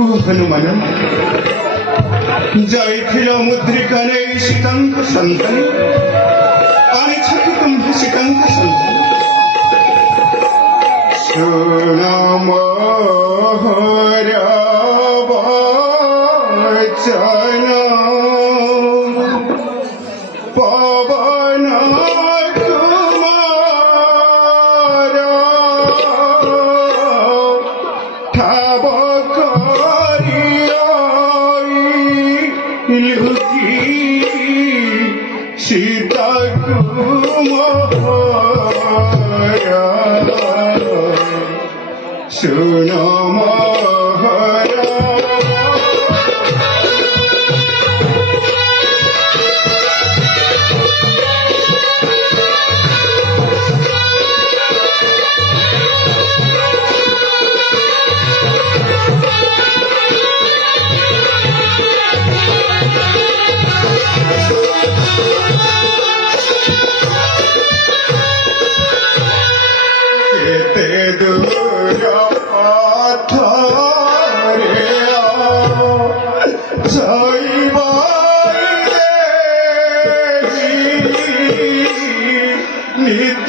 হনুমান যাইছিল মুদ্রিকা নেই শীতাঙ্ক সন্ধান আনিছকি তুমি শীতাঙ্ক সন্ধান সুনমোহর বচন পবন কুমার ঠাব লুকি সীতা কুমার সুনমোহর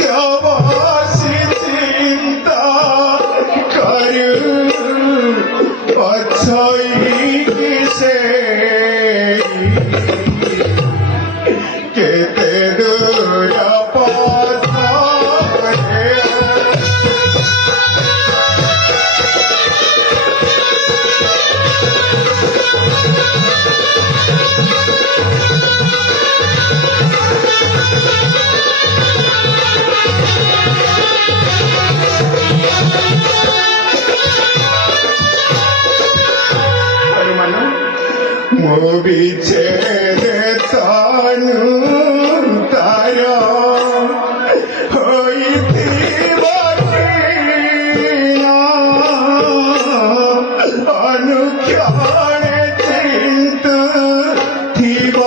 নিত্যবাসী চিন্তা করু অছই কিসে কেতে দূর পথ বিছেদে তানু তার হইথিব অনুক্ষণে চিন্তু থিব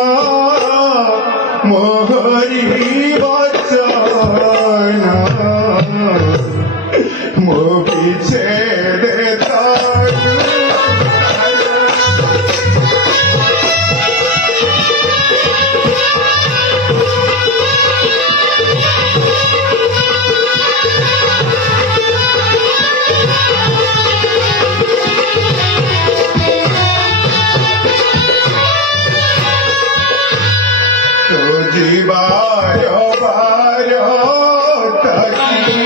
মোহরি বচন মো বিছেদে তানু জীবার বার তাকি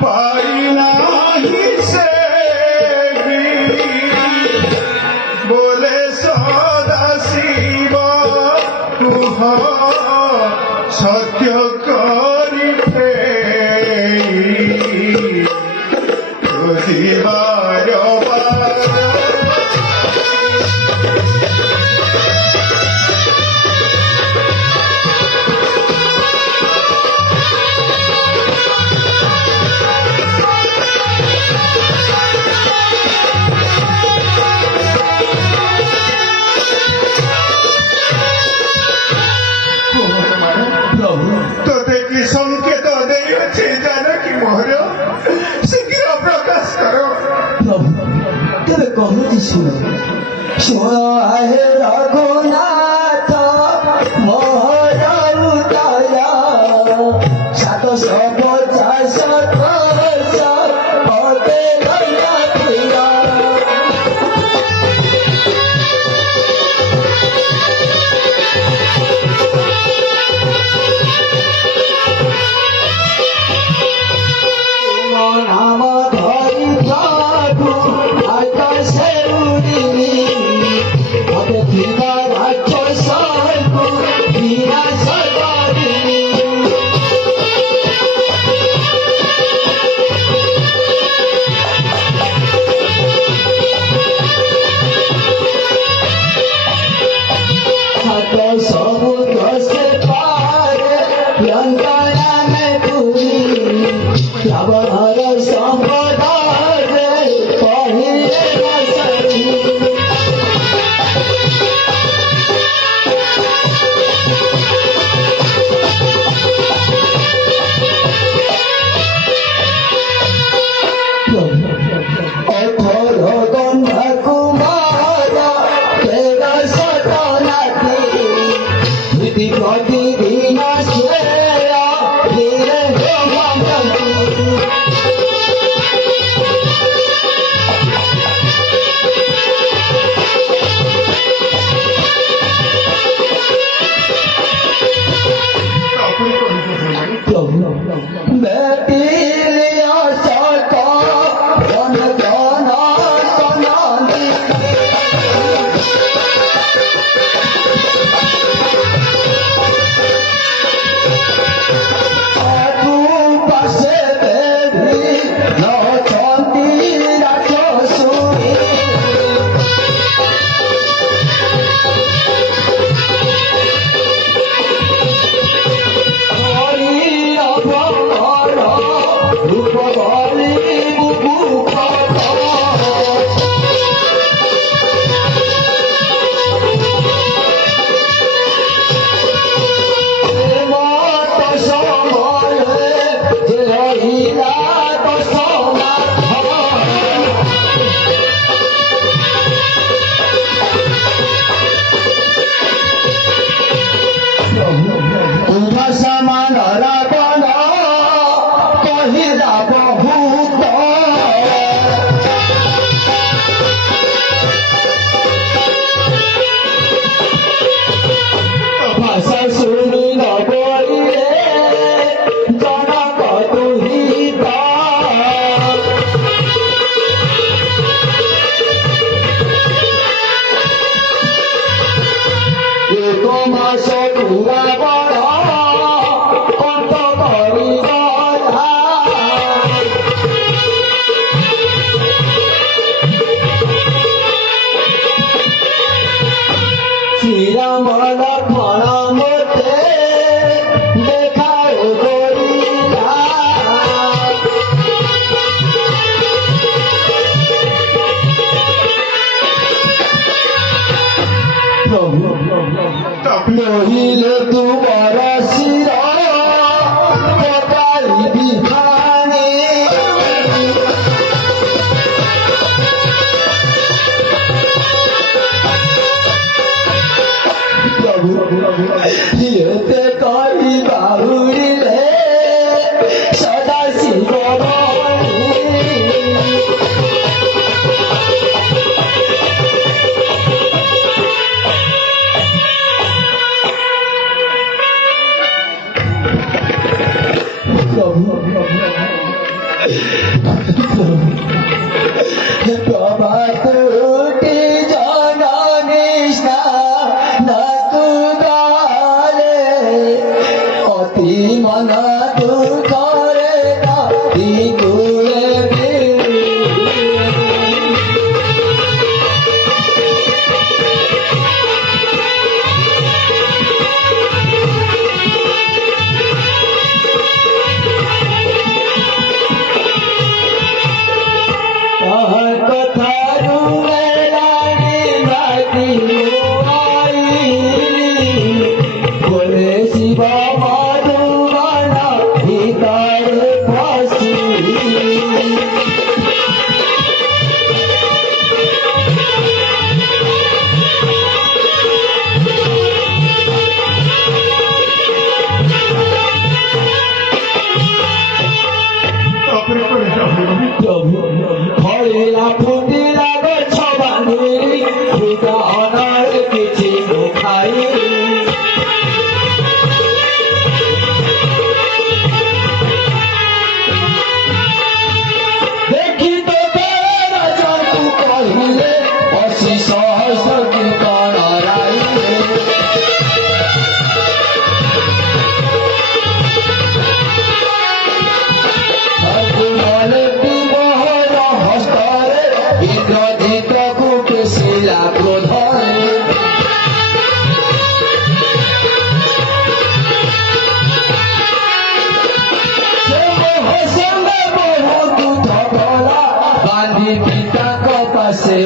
পাই নাহি সে বলে সদা শিব কুহ সত্য করি জীবার বার তোতে কি সংকেত দেইছে জানকী মোহর শীঘ্র প্রকাশ কর প্রভু তবে কহতি শুনো শুনো আহে রঘুনাথ মোহর উতারা 750 বর্ষ হতে গয়া প্রিয়া নাম ধরি প্রভু আকাশে উড়িনি মতে থিবা রাক্ষসକୁ বিনাশ করিনি সাত সমুদ্র সে পারে লঙ্কা মে পুরি রাবণর সম্পদরে পহিলে বসরি অথর গন্ধ নহিলে তোমার শির পকাইবি ভাঙে প্রভু ইয়েতে করি বাহুরিলে সদা শিব প্রভাতুটি জননিস না তু গালে অতি মন দুঃখরে নদী কুলে তাহার কথা রুমে রানী রাতি বলে শিব মধুবনা ভিতরে ফসি তারপরে করে যাবো প্রভু ফলেরা ফুটিলা গছ বাঁধিলি ফুটা অনার কিছু খাই দেখি তো তেরা জন্তু কহিলে অশি সহস্র কীর্তন রাইলে মনে বিমোহন হস্তরে ইন্দ্রজিত বুকে শিলা ক্রোধরে সে মোহ সঙ্গে বহু দুধ গলা বাঁধি পিতাଙ୍କ পাশে